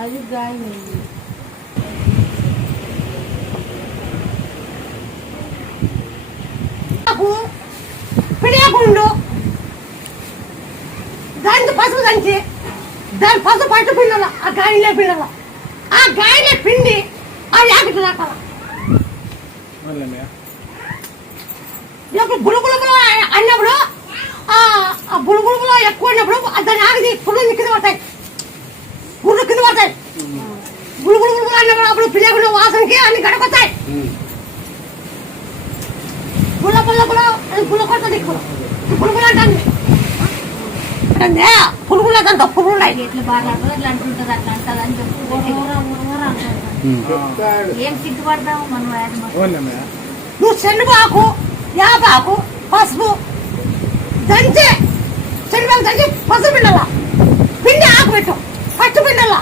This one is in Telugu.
అది గాయమైంది. పిడియాకుండు దానికి పసుపు దంచి దాని పసుపు పట్టు పిండాల ఆ గాయలే పిండాల ఆ గాయలే పిండి ఆ యాకటి రాకాల బులుగులు అన్నప్పుడు ఆ బులుగులు ఎక్కువ ఉన్నప్పుడు దాని ఆగి పుల్లు కింద పడతాయి పుల్లు కింద పడతాయి బులుగులు అన్నప్పుడు అప్పుడు పిల్లలు వాసనకి అన్ని గడకొస్తాయి పుల్ల పుల్ల పుల్ల పుల్ల కొడుతుంది పురుగులు అంటాను పురుగులు అంట పురుగులు ఎట్లా బాగా అట్లా అంటుంటది అట్లా అంటది అని చెప్పి ఏం సిగ్గుపడతావు మనం. నువ్వు శనగపాకు యాపాకు పసుపు దంచి శనగపాకు దంచి పసుపు పిండాల పిండి ఆకు పెట్టు పచ్చి పిండాల